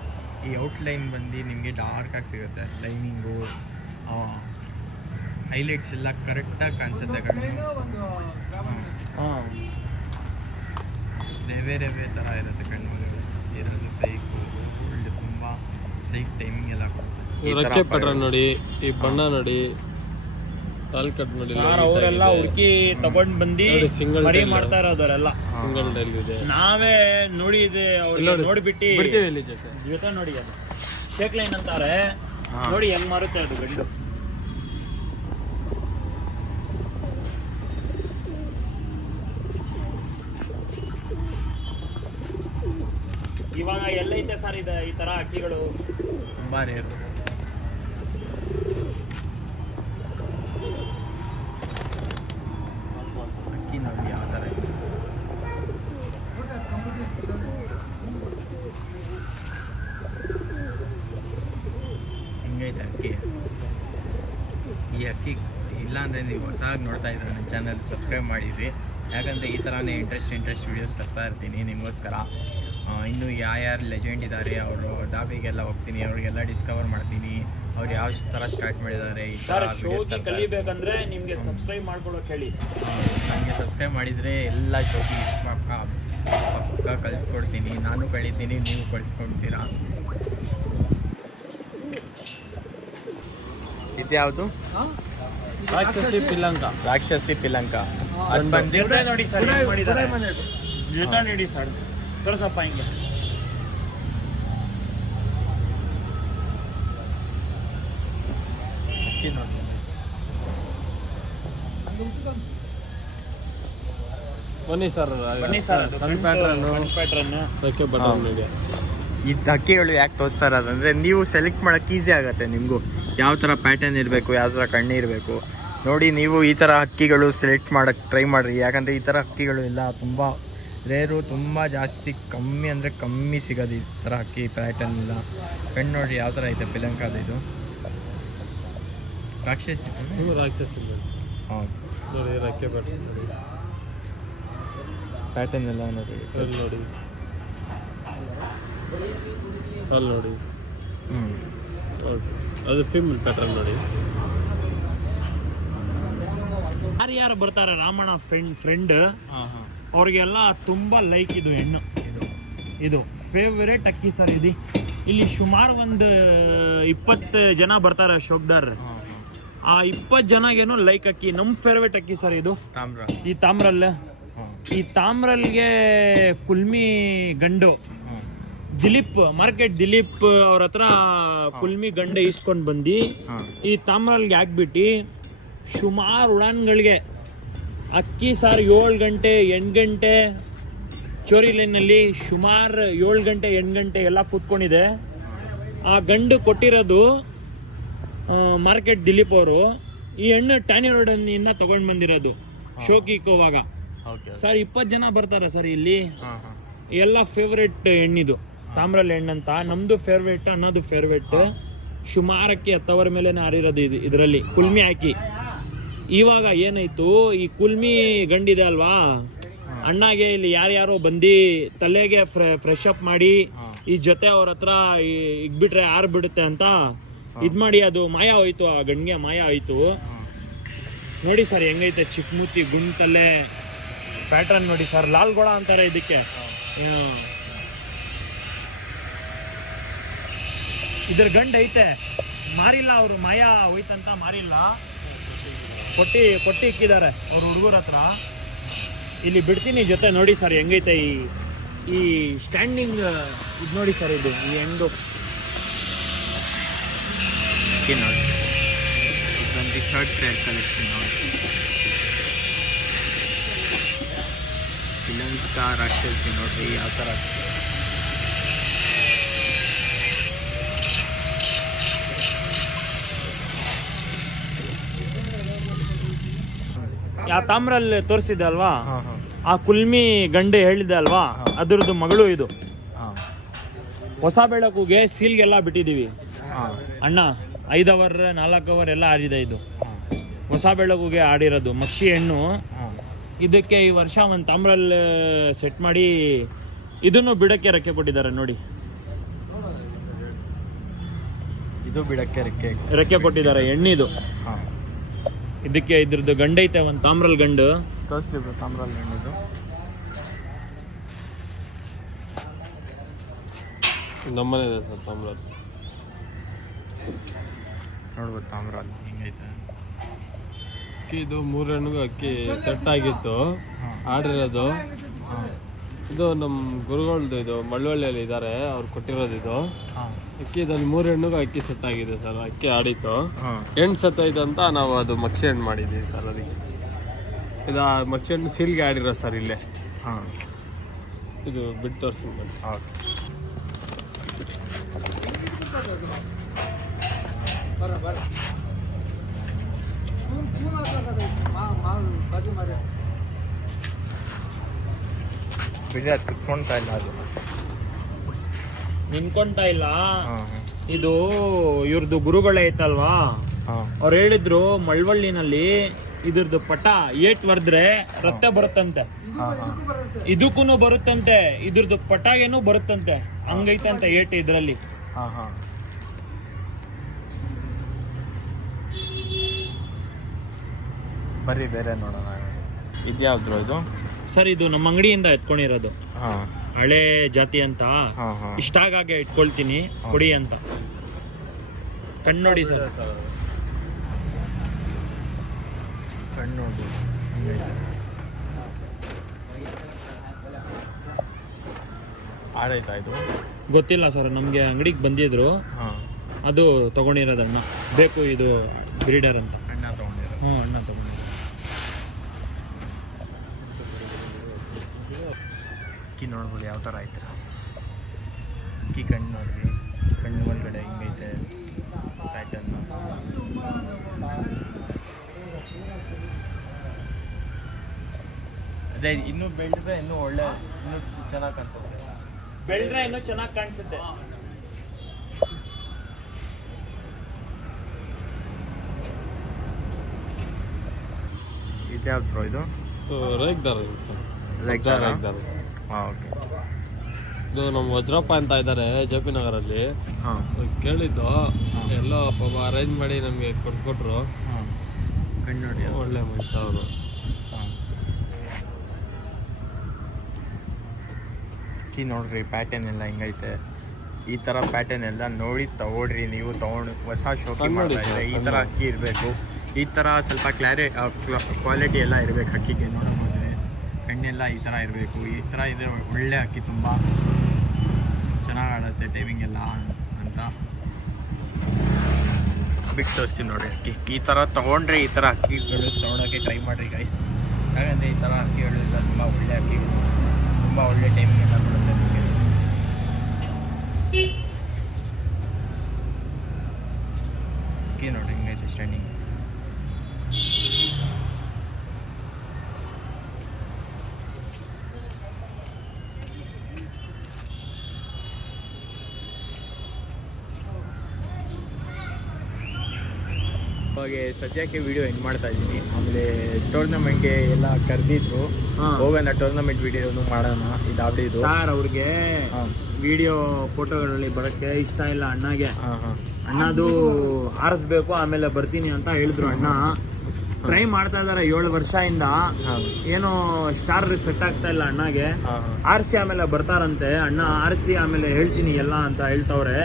ಈ ಔಟ್ಲೈನ್ ಬಂದು ನಿಮಗೆ ಡಾರ್ಕಾಗಿ ಸಿಗುತ್ತೆ ಲೈನಿಂಗು ಹೈಲೈಟ್ಸ್ ಎಲ್ಲ ಕರೆಕ್ಟಾಗಿ ಕಾಣಿಸುತ್ತೆ ಕಣ್ಣು ರೆವೆ ಥರ ಇರುತ್ತೆ ಕಣ್ಣು ಇರೋದು ಸೈಕು ಗೋಲ್ಡ್ ತುಂಬ ಸೈಕ್ ಟೈಮಿಂಗ್ ಎಲ್ಲ ಕೊಡುತ್ತೆ ರೆಕ್ಕೆ ಪ್ಯಾಟ್ರನ್ ನೋಡಿ ಈ ಬಣ್ಣ ನೋಡಿ ತಾಲ್ ಕಟ್ ನೋಡಿ ಅವರೆಲ್ಲ ಹುಡುಕಿ ತಗೊಂಡ್ ಬಂದು ಸಿಂಗಲ್ ಮರಿ ಮಾಡ್ತಾ ಇರೋದವರೆಲ್ಲ ಸಿಂಗಲ್ ಟೈಲ್ ಇದೆ ನಾವೇ ನೋಡಿದೆ ನೋಡ್ಬಿಟ್ಟು ಬಿಡ್ತೀವಿ ಇಲ್ಲಿ ಜೊತೆ ನೋಡಿ ಅದು ಶೇಕ್ ಲೈನ್ ಅಂತಾರೆ ನೋಡಿ ಹೆಂಗ್ ಮಾರುತ್ತೆ ಅದು ಗಂಡು ಇವಾಗ ಎಲ್ಲೈತೆ ಸರ್ ಇದು ಈ ತರ ಅಕ್ಕಿಗಳು ತುಂಬ ರೇರು ಅಕ್ಕಿ ನೋಡಿ ಯಾವ ಥರ ಹೆಂಗೈತೆ ಅಕ್ಕಿ ಈ ಅಕ್ಕಿ ಇಲ್ಲಾಂದರೆ ನೀವು ಹೊಸದಾಗಿ ನೋಡ್ತಾ ಇದ್ದಾರೆ ನನ್ನ ಚಾನಲ್ ಸಬ್ಸ್ಕ್ರೈಬ್ ಮಾಡಿದ್ರಿ ಯಾಕಂದರೆ ಈ ಥರನೇ ಇಂಟ್ರೆಸ್ಟ್ ವೀಡಿಯೋಸ್ ತರ್ತಾ ಇರ್ತೀನಿ ನಿಮಗೋಸ್ಕರ ಇನ್ನು ಯಾರ್ಯಾರು ಲೆಜೆಂಡ್ ಇದ್ದಾರೆ ಅವರು ದಾಬಿಗೆಲ್ಲ ಹೋಗ್ತೀನಿ ಅವ್ರಿಗೆಲ್ಲ ಡಿಸ್ಕವರ್ ಮಾಡ್ತೀನಿ ಅವ್ರು ಯಾವ ಥರ ಸ್ಟಾರ್ಟ್ ಮಾಡಿದ್ದಾರೆ ಈ ಥರ ಕಲಿಬೇಕಂದ್ರೆ ನಿಮಗೆ ಸಬ್ಸ್ಕ್ರೈಬ್ ಮಾಡ್ಕೊಳ್ಳೋಕೆ ಹೇಳಿ ನನಗೆ ಸಬ್ಸ್ಕ್ರೈಬ್ ಮಾಡಿದರೆ ಎಲ್ಲ ಶೋಕಿ ಪಕ್ಕ ಕಲಿಸ್ಕೊಡ್ತೀನಿ ನಾನು ಕಲಿತೀನಿ ನೀವು ಕಳಿಸ್ಕೊಡ್ತೀರಾ ಇದ್ಯಾವುದು ರಾಕ್ಷಸಿ ಪಿಲಂಕ ಅದು ಬಂದಿದೆ ನೋಡಿ ಸರ್ ಜೊತೆ ನೋಡಿ ಸರ್ ತೋರ್ಸಪ್ಪ ಹಿಂಗೆ ಅಕ್ಕಿ ನೋಡಿ ಬನ್ನಿ ಸರ್ ಪ್ಯಾಟ್ರನ್ ರೆಕ್ಕೆ ಬಟನ್ ಇದೆ ಈ ಅಕ್ಕಿಗಳು ಯಾಕೆ ತೋರಿಸ್ತಾರೆ ಅದಂದರೆ ನೀವು ಸೆಲೆಕ್ಟ್ ಮಾಡೋಕ್ಕೆ ಈಸಿ ಆಗುತ್ತೆ ನಿಮಗೂ ಯಾವ ಥರ ಪ್ಯಾಟರ್ನ್ ಇರಬೇಕು ಯಾವ ಥರ ಕಣ್ಣು ಇರಬೇಕು ನೋಡಿ ನೀವು ಈ ಥರ ಅಕ್ಕಿಗಳು ಸೆಲೆಕ್ಟ್ ಮಾಡೋಕ್ಕೆ ಟ್ರೈ ಮಾಡಿರಿ ಯಾಕಂದರೆ ಈ ಥರ ಅಕ್ಕಿಗಳು ಎಲ್ಲ ತುಂಬ ರೇರು ತುಂಬ ಜಾಸ್ತಿ ಕಮ್ಮಿ ಅಂದರೆ ಕಮ್ಮಿ ಸಿಗೋದು ಈ ಥರ ಅಕ್ಕಿ ಪ್ಯಾಟರ್ನ್ ಎಲ್ಲ ಕಣ್ಣು ನೋಡಿರಿ ಯಾವ ಥರ ಐತೆ ಪಿಲಂಕಾದ ಇದು ರಾಕ್ಷಸಿ ರಾಕ್ಷಸಿ ಹೌದು ನೋಡಿ ರೆಕ್ಕೆ ಬಟನ್ ನೋಡಿ ಪ್ಯಾಟರ್ನ್ ಎಲ್ಲ ನೋಡಿ ಅಲ್ಲಿ ನೋಡಿ ಅಲ್ಲಿ ನೋಡಿ ಅದು ಫೀಮೇಲ್ ಪ್ಯಾಟರ್ನ್ ನೋಡಿ ಯಾರು ಬರ್ತಾರೆ ರಾಮಣ್ಣ ಫ್ರೆಂಡ್ ಅವ್ರಿಗೆಲ್ಲ ತುಂಬಾ ಲೈಕ್ ಇದು ಹೆಣ್ಣು ಇದು ಫೇವರೇಟ್ ಅಕ್ಕಿ ಸರ್ ಇದು ಇಲ್ಲಿ ಸುಮಾರು ಒಂದು 20 ಜನ ಬರ್ತಾರೆ ಶೋಕ್ದಾರ್ ಆ 20 ಜನಗೇನೋ ಲೈಕ್ ಅಕ್ಕಿ ನಮ್ಮ ಫೇವರೇಟ್ ಅಕ್ಕಿ ಸರ್ ಇದು ಈ ತಾಮ್ರಲ್ಗೆ ಕುಲ್ಮಿ ಗಂಡು ದಿಲೀಪ್ ಅವ್ರ ಹತ್ರ ಕುಲ್ಮಿ ಗಂಡ ಇಸ್ಕೊಂಡು ಬಂದು ಈ ತಾಮ್ರಲ್ಗೆ ಹಾಕ್ಬಿಟ್ಟು ಸುಮಾರು ಉಡಾನ್ಗಳಿಗೆ ಅಕ್ಕಿ ಸಾರು 7 ಗಂಟೆ 8 ಗಂಟೆ ಚೋರಿ ಲೈನಲ್ಲಿ ಸುಮಾರು 7 ಗಂಟೆ 8 ಗಂಟೆ ಎಲ್ಲ ಕೂತ್ಕೊಂಡಿದೆ. ಆ ಗಂಡು ಕೊಟ್ಟಿರೋದು ಮಾರ್ಕೆಟ್ ದಿಲೀಪ್ ಅವರು. ಈ ಹೆಣ್ಣು ಟ್ಯಾನಿ ರೋಡಿಂದ ತಗೊಂಡು ಬಂದಿರೋದು ಶೋಕಿ ಇಕ್ಕೋವಾಗ. ಸರ್ 20 ಜನ ಬರ್ತಾರ ಸರ್ ಇಲ್ಲಿ. ಎಲ್ಲ ಫೇವ್ರೇಟ್ ಹೆಣ್ಣಿದು ತಾಮ್ರಲ್ಲಿ ಹೆಣ್ಣಂತ. ನಮ್ದು ಫೇವ್ರೇಟ್ ಅನ್ನೋದು ಫೇವ್ರೇಟ್. ಸುಮಾರಕ್ಕೆ 10 ಮೇಲೆ ಆರಿರೋದು ಇದರಲ್ಲಿ ಕುಲ್ಮಿ ಹಾಕಿ. ಇವಾಗ ಏನಾಯ್ತು, ಈ ಕುಲ್ಮಿ ಗಂಡಿದೆ ಅಲ್ವಾ, ಅಣ್ಣಗೆ ಇಲ್ಲಿ ಯಾರ್ಯಾರೋ ಬಂದು ತಲೆಗೆ ಫ್ರೆಶ್ ಅಪ್ ಮಾಡಿ ಈ ಜೊತೆ ಅವ್ರ ಹತ್ರ ಇಗ್ಬಿಟ್ರೆ ಬಿಡುತ್ತೆ ಅಂತ ಇದ್ ಮಾಡಿ ಅದು ಮಾಯ ಹೋಯ್ತು. ಆ ಗಂಡಿಗೆ ಮಾಯ ಆಯ್ತು. ನೋಡಿ ಸರ್ ಹೆಂಗೈತೆ ಚಿಕ್ಕಮೂತಿ ಗುಂಟಲ್ಲೇ ಪ್ಯಾಟರ್ನ್ ನೋಡಿ ಸರ್. ಲಾಲ್ಗೋಳ ಅಂತಾರೆ ಇದಕ್ಕೆ. ಇದ್ರ ಗಂಡ ಐತೆ, ಮಾರಿಲ್ಲ ಅವರು, ಮಾಯ ಹೋಯ್ತಂತ ಮಾರಿಲ್ಲ. ಕೊಟ್ಟಿ ಇಕ್ಕಿದ್ದಾರೆ ಅವ್ರ ಹುಡುಗರ ಹತ್ರ. ಇಲ್ಲಿ ಬಿಡ್ತೀನಿ ಜೊತೆ. ನೋಡಿ ಸರ್ ಹೆಂಗೈತೆ ಈ ಸ್ಟ್ಯಾಂಡಿಂಗ್ ಇದು ನೋಡಿ ಸರ್. ಇದು ಈ ಹೆಂಡು ನೋಡಿ, ಇದೊಂದು ಶರ್ಟ್ ಪ್ಲೇಯರ್ ಕಲೆಕ್ಷನ್ ನೋಡಿ. ಇಲ್ಲೊಂದು ಕಾರ್ ಹಾಕ್ತಿರ್ತೀನಿ ನೋಡ್ರಿ ಯಾವ ಥರ. ಯಾ ತಾಮ್ರಲ್ಲಿ ತೋರಿಸಿದೆ ಅಲ್ವಾ, ಆ ಕುಲ್ಮಿ ಗಂಡೆ ಹೇಳಿದೆ ಅಲ್ವಾ, ಅದ್ರದ್ದು ಮಗಳು ಇದು. ಹೊಸ ಬೆಳಕುಗೆ ಸೀಲ್ಗೆಲ್ಲ ಬಿಟ್ಟಿದೀವಿ ಅಣ್ಣ. 5 ಅವರ್ 4 ಅವರ್ ಎಲ್ಲ ಆಡಿದೆ ಇದು. ಹೊಸ ಬೆಳಕುಗೆ ಆಡಿರೋದು ಮಕ್ಷಿ ಹೆಣ್ಣು. ಇದಕ್ಕೆ ಈ ವರ್ಷ ಒಂದು ತಾಮ್ರಲ್ಲಿ ಸೆಟ್ ಮಾಡಿ ಇದನ್ನು ಬಿಡಕ್ಕೆ ರೆಕ್ಕೆ ಕೊಟ್ಟಿದ್ದಾರೆ ನೋಡಿ. ಇದು ಬಿಡಕ್ಕೆ ರೆಕ್ಕೆ ಕೊಟ್ಟಿದ್ದಾರೆ ಹೆಣ್ಣಿದು. ಇದಕ್ಕೆ ಇದ್ರದ್ದು ಗಂಡೈತೆ ಒಂದು ತಾಮ್ರಲ್ ಗಂಡು. ತೋರಿಸ್ಲಿ ತಾಮ್ರಲ್ಲಿ ಹೆಣ್ಣಿದು. ನಮ್ಮನೆ ಇದೆ ಸರ್ ತಾಮ್ರಲ್ಲಿ. ನೋಡ್ಬೋದು ತಾಮ್ರಲ್ಲಿ ಹಿಂಗೈತೆ. ಅಕ್ಕಿ ಇದು 3 ಹೆಣ್ಣಿಗೂ ಅಕ್ಕಿ ಸೆಟ್ ಆಗಿತ್ತು ಆಡಿರೋದು. ಇದು ನಮ್ಮ ಗುರುಗಳದ್ದು, ಇದು ಮಳ್ಳವಳ್ಳಿಯಲ್ಲಿ ಇದ್ದಾರೆ, ಅವ್ರು ಕೊಟ್ಟಿರೋದು ಇದು ಅಕ್ಕಿ. ಇದಲ್ಲಿ 3 ಹೆಣ್ಣಿಗೂ ಅಕ್ಕಿ ಸೆಟ್ ಆಗಿದೆ ಸರ್. ಅಕ್ಕಿ ಆಡಿತ್ತು, ಹೆಣ್ಣು ಸತ್ತೋಯ್ತು ಅಂತ ನಾವು ಅದು ಮಕ್ಷಿ ಹೆಣ್ಣು ಮಾಡಿದ್ದೀವಿ ಸರ್. ಅದಕ್ಕೆ ಇದು ಮಕ್ಷಿ ಹೆಣ್ಣು ಸೀಲ್ಗೆ ಆಡಿರೋ ಸರ್ ಇಲ್ಲೇ. ಇದು ಬಿಟ್ಟು ತೋರಿಸ್ತೀನಿ. ಬಿಡಿ ಅದು ಕುತ್ಕೊಂಡ್ತಾ ಇಲ್ಲ, ಅದು ನಿಂತ್ಕೊಂತ ಇಲ್ಲ. ಇದು ಇವ್ರದ್ದು ಗುರುಗಳೇ ಐತಲ್ವಾ, ಅವ್ರು ಹೇಳಿದ್ರು ಮಳವಳ್ಳಿನಲ್ಲಿ ಇದ್ರದ್ದು ಪಟ ಏಟ್ ಹೊರದ್ರೆ ರಕ್ತ ಬರುತ್ತಂತೆ. ಇದಕ್ಕೂ ಬರುತ್ತಂತೆ, ಇದ್ರದ್ದು ಪಟಾಗೇನು ಬರುತ್ತಂತೆ. ಹಂಗೈತಂತೆ ಏಟ್ ಇದ್ರಲ್ಲಿ. ಬರ್ರಿ ಬೇರೆ ನೋಡೋಣ. ಇದ್ಯಾವ್ದು ಇದು ಸರ್? ಇದು ನಮ್ಮ ಅಂಗಡಿಯಿಂದ ಎತ್ಕೊಂಡಿರೋದು, ಹಳೆ ಜಾತಿ ಅಂತ. ಇಷ್ಟಾಗೆ ಇಟ್ಕೊಳ್ತೀನಿ ಕೊಡಿ ಅಂತ. ಕಣ್ಣು ನೋಡಿ ಸರ್, ಕಣ್ಣು ನೋಡಿ. ಆಡೈತಾ ಇದು? ಗೊತ್ತಿಲ್ಲ ಸರ್, ನಮಗೆ ಅಂಗಡಿಗೆ ಬಂದಿದ್ರು, ಅದು ತಗೊಂಡಿರೋದಣ್ಣ. ಬೇಕು ಇದು ಬ್ರೀಡರ್ ಅಂತ. ಅಣ್ಣ ತಗೊಂಡಿರೋ? ಅಣ್ಣ ತಗೊಂಡಿರೋ. ಅಕ್ಕಿ ನೋಡ್ಬೋದು ಯಾವ ಥರ ಆಯ್ತು. ಅಕ್ಕಿ ಕಣ್ಣು ನೋಡ್ರಿ, ಕಣ್ಣು ಒಳಗಡೆ ಹಿಂಗೈತೆ ಪ್ಯಾಟರ್ನ್. ಅದೇ ಇನ್ನೂ ಬೆಳೆದ್ರೆ ಇನ್ನೂ ಚೆನ್ನಾಗಿ ಕಾಣಿಸುತ್ತೆ. ಬೆಳೆದ್ರೆ ಇನ್ನೂ ಚೆನ್ನಾಗಿ ಕಾಣಿಸುತ್ತೆ. ಇದ್ಯಾವ್ದು ಇದು? ರೇಗ್ದಾರ. ಓಕೆ. ಇದು ನಮ್ಮ ವಜ್ರಪ್ಪ ಅಂತ ಇದ್ದಾರೆ ಜೆ.ಪಿ. ನಗರಲ್ಲಿ. ಕೇಳಿದ್ದು ಎಲ್ಲೋ ಪಾಪ ಅರೇಂಜ್ ಮಾಡಿ ನಮಗೆ ಕೊಡ್ಸ್ಕೊಟ್ರು. ಕಣ್ಣು ನೋಡಿ, ಒಳ್ಳೆ ಮನುಷ್ಯ ಅವರು. ಅಕ್ಕಿ ನೋಡ್ರಿ ಪ್ಯಾಟರ್ನ್ ಎಲ್ಲ ಹಿಂಗೈತೆ. ಈ ಥರ ಪ್ಯಾಟರ್ನ್ ಎಲ್ಲ ನೋಡಿ ತಗೊಳ್ರಿ. ನೀವು ತೊಗೊಂಡು ಹೊಸ ಶೋಕಿ ಮಾಡ್ತಾ ಇದ್ರೆ ಈ ಥರ ಅಕ್ಕಿ ಇರಬೇಕು. ಈ ಥರ ಸ್ವಲ್ಪ ಕ್ವಾಲಿಟಿ ಎಲ್ಲ ಇರಬೇಕು ಅಕ್ಕಿಗೆ. ನೋಡೋದಾದರೆ ಕಣ್ಣೆಲ್ಲ ಈ ಥರ ಇರಬೇಕು. ಈ ಥರ ಇದೆ ಒಳ್ಳೆ ಅಕ್ಕಿ, ತುಂಬ ಚೆನ್ನಾಗಿ ಆಡುತ್ತೆ ಟೈಮಿಂಗ್ ಎಲ್ಲ ಅಂತ. ಬಿಟ್ಟು ತೋರಿಸ್ತೀವಿ ನೋಡಿ ಅಕ್ಕಿ. ಈ ಥರ ತೊಗೊಂಡ್ರೆ ಈ ಥರ ಅಕ್ಕಿಗಳು ತೊಗೊಳೋಕ್ಕೆ ಟ್ರೈ ಮಾಡಿರಿ ಗೈಸ್. ಯಾಕಂದರೆ ಈ ಥರ ಅಕ್ಕಿಗಳು ತುಂಬ ಒಳ್ಳೆ ಅಕ್ಕಿಗಳು, ತುಂಬ ಒಳ್ಳೆ ಟೈಮಿಂಗ್ ಎಲ್ಲ ಕೊಡುತ್ತೆ ನಿಮಗೆ. ಅಕ್ಕಿ ನೋಡಿ ಹೆಂಗೈತೆ ಸ್ಟ್ಯಾಂಡಿಂಗ್. ಅವಾಗ ಸದ್ಯಕ್ಕೆ ವಿಡಿಯೋ ಎಂಡ್ ಮಾಡ್ತಾ ಇದ್ದೀನಿ. ಆಮೇಲೆ ಟೂರ್ನಮೆಂಟ್ಗೆ ಎಲ್ಲ ಕರೆದಿದ್ರು, ಹೋಗೋಣ ಟೂರ್ನಮೆಂಟ್ ವಿಡಿಯೋನು ಮಾಡೋಣ. ಇದು ಸರ್ ಅವ್ರಿಗೆ ವಿಡಿಯೋ ಫೋಟೋಗಳಲ್ಲಿ ಬರೋಕ್ಕೆ ಇಷ್ಟ ಇಲ್ಲ ಅಣ್ಣಗೆ. ಅಣ್ಣದು ಆರಿಸ್ಬೇಕು ಆಮೇಲೆ ಬರ್ತೀನಿ ಅಂತ ಹೇಳಿದ್ರು ಅಣ್ಣ. ಟ್ರೈ ಮಾಡ್ತಾ ಇದಾರೆ 7 ವರ್ಷದಿಂದ, ಏನೋ ಸ್ಟಾರ್ ಸೆಟ್ ಆಗ್ತಾ ಇಲ್ಲ ಅಣ್ಣಗೆ. ಆರಿಸಿ ಆಮೇಲೆ ಬರ್ತಾರಂತೆ ಅಣ್ಣ, ಆರಿಸಿ ಆಮೇಲೆ ಹೇಳ್ತೀನಿ ಎಲ್ಲ ಅಂತ ಹೇಳ್ತವ್ರೆ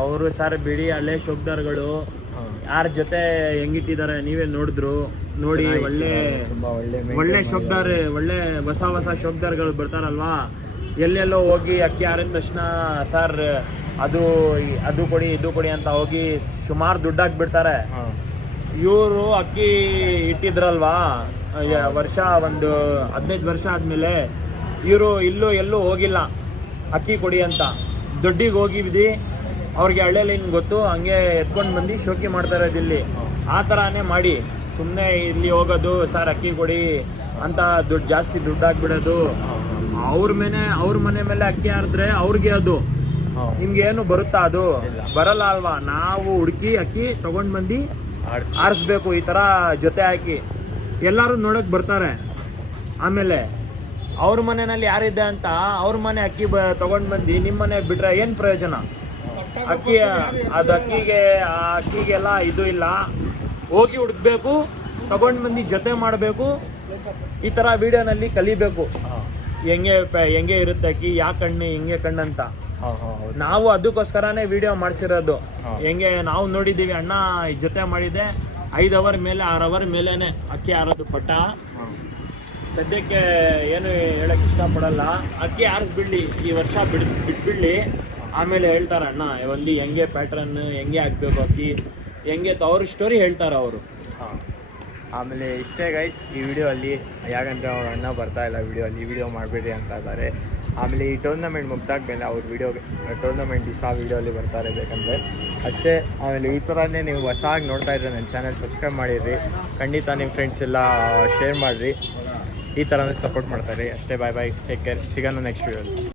ಅವರು. ಸರ್ ಬಿಡಿ, ಅಲ್ಲೇ ಶೋಕ್ದಾರ್ಗಳು ಯಾರ ಜೊತೆ ಹೆಂಗಿಟ್ಟಿದ್ದಾರೆ ನೀವೇ ನೋಡಿದ್ರು ನೋಡಿ. ಒಳ್ಳೆ ಶೋಕ್ದಾರ್, ಒಳ್ಳೆ ಹೊಸ ಶೋಕ್ದಾರ್ಗಳು ಬರ್ತಾರಲ್ವಾ. ಎಲ್ಲೆಲ್ಲೋ ಹೋಗಿ ಅಕ್ಕಿ ಆರಿದ ತಕ್ಷಣ ಸರ್ ಅದು ಕೊಡಿ ಇದು ಕೊಡಿ ಅಂತ ಹೋಗಿ ಸುಮಾರು ದುಡ್ಡು ಹಾಕ್ಬಿಡ್ತಾರೆ. ಇವರು ಅಕ್ಕಿ ಇಟ್ಟಿದ್ರಲ್ವಾ ವರ್ಷ, ಒಂದು 15 ವರ್ಷ ಆದಮೇಲೆ ಇವರು ಎಲ್ಲೂ ಹೋಗಿಲ್ಲ ಅಕ್ಕಿ ಕೊಡಿ ಅಂತ. ದೊಡ್ಡಿಗೆ ಹೋಗಿದ್ವಿ, ಅವ್ರಿಗೆ ಹಳ್ಳೆ ಲೈನ್ ಗೊತ್ತು, ಹಂಗೆ ಎತ್ಕೊಂಡು ಬಂದು ಶೋಕಿ ಮಾಡ್ತಾ ಇರೋದು ಇಲ್ಲಿ. ಆ ಥರನೇ ಮಾಡಿ ಸುಮ್ಮನೆ ಇಲ್ಲಿ ಹೋಗೋದು, ಸರ್ ಅಕ್ಕಿ ಕೊಡಿ ಅಂತ ಜಾಸ್ತಿ ದುಡ್ಡು ಹಾಕ್ಬಿಡೋದು. ಅವ್ರ ಮನೆ ಮೇಲೆ ಅಕ್ಕಿ ಆರಿದ್ರೆ ಅವ್ರಿಗೆ ಅದು, ನಿಮ್ಗೆ ಏನು ಬರುತ್ತಾ? ಅದು ಬರಲ್ಲ ಅಲ್ವಾ. ನಾವು ಹುಡುಕಿ ಅಕ್ಕಿ ತಗೊಂಡ್ ಬಂದು ಆರಿಸ್ಬೇಕು ಈ ತರ ಜೊತೆ ಹಾಕಿ. ಎಲ್ಲರೂ ನೋಡಕ್ ಬರ್ತಾರೆ. ಆಮೇಲೆ ಅವ್ರ ಮನೆಯಲ್ಲಿ ಯಾರಿದೆ ಅಂತ ಅವ್ರ ಮನೆ ಅಕ್ಕಿ ತಗೊಂಡ್ ಬಂದು ನಿಮ್ಮ ಮನೆ ಬಿಟ್ರೆ ಏನ್ ಪ್ರಯೋಜನ? ಅಕ್ಕಿ ಅದು ಅಕ್ಕಿಗೆಲ್ಲ ಇದು ಇಲ್ಲ. ಹೋಗಿ ಹುಡುಕ್ಬೇಕು, ತಗೊಂಡ್ ಬಂದು ಜೊತೆ ಮಾಡಬೇಕು. ಈ ತರ ವಿಡಿಯೋನಲ್ಲಿ ಕಲಿಬೇಕು ಹೆಂಗೆ ಇರುತ್ತೆ ಅಕ್ಕಿ, ಯಾಕೆ ಕಣ್ಣು ಹೆಂಗೆ ಕಣ್ಣಂತ. ನಾವು ಅದಕ್ಕೋಸ್ಕರನೇ ವಿಡಿಯೋ ಮಾಡಿಸಿರೋದು. ಹೆಂಗೆ ನಾವು ನೋಡಿದ್ದೀವಿ, ಅಣ್ಣ ಜೊತೆ ಮಾಡಿದೆ 5 ಅವರ್ ಮೇಲೆ 6 ಅವರ್ ಮೇಲೇನೆ ಅಕ್ಕಿ ಆರೋದು ಪಟ್ಟ. ಸದ್ಯಕ್ಕೆ ಏನು ಹೇಳಕ್ ಇಷ್ಟಪಡಲ್ಲ. ಅಕ್ಕಿ ಆರಿಸ್ಬಿಡ್ಲಿ ಈ ವರ್ಷ, ಬಿಟ್ಬಿಡ್ಲಿ. ಆಮೇಲೆ ಹೇಳ್ತಾರೆ ಅಣ್ಣ ಒಂದು ಹೆಂಗೆ ಪ್ಯಾಟ್ರನ್ ಹೆಂಗೆ ಹಾಕ್ಬೇಕು ಅಕ್ಕಿ ಹೆಂಗೆ ಅವ್ರ ಸ್ಟೋರಿ ಹೇಳ್ತಾರೆ ಅವರು. ಆಮೇಲೆ ಇಷ್ಟೇ ಗೈಸ್ ಈ ವಿಡಿಯೋ ಅಲ್ಲಿ, ಯಾಕಂದರೆ ಅವ್ರ ಅಣ್ಣ ಬರ್ತಾ ಇಲ್ಲ ವಿಡಿಯೋ ಮಾಡಬೇಡ್ರಿ ಅಂತ ಇದ್ದಾರೆ. ಆಮೇಲೆ ಈ ಟೂರ್ನಮೆಂಟ್ ಮುಗ್ದಾದ್ಮೇಲೆ ಅವ್ರ ಟೂರ್ನಮೆಂಟ್ ದಿವಸ ವಿಡಿಯೋಲ್ಲಿ ಬರ್ತಾರೆ ಬೇಕಂದರೆ ಅಷ್ಟೇ. ಆಮೇಲೆ ಈ ಥರನೇ ನೀವು ಹೊಸಾಗಿ ನೋಡ್ತಾ ಇದ್ರೆ ನನ್ನ ಚಾನಲ್ ಸಬ್ಸ್ಕ್ರೈಬ್ ಮಾಡಿರಿ, ಖಂಡಿತ ನಿಮ್ಮ ಫ್ರೆಂಡ್ಸ್ ಎಲ್ಲ ಶೇರ್ ಮಾಡಿರಿ. ಈ ಥರನೇ ಸಪೋರ್ಟ್ ಮಾಡ್ತಾರೆ ಅಷ್ಟೇ. ಬಾಯ್ ಟೇಕ್ ಕೇರ್, ಸಿಗೋಣ ನೆಕ್ಸ್ಟ್ ವಿಡಿಯೋಲಿ.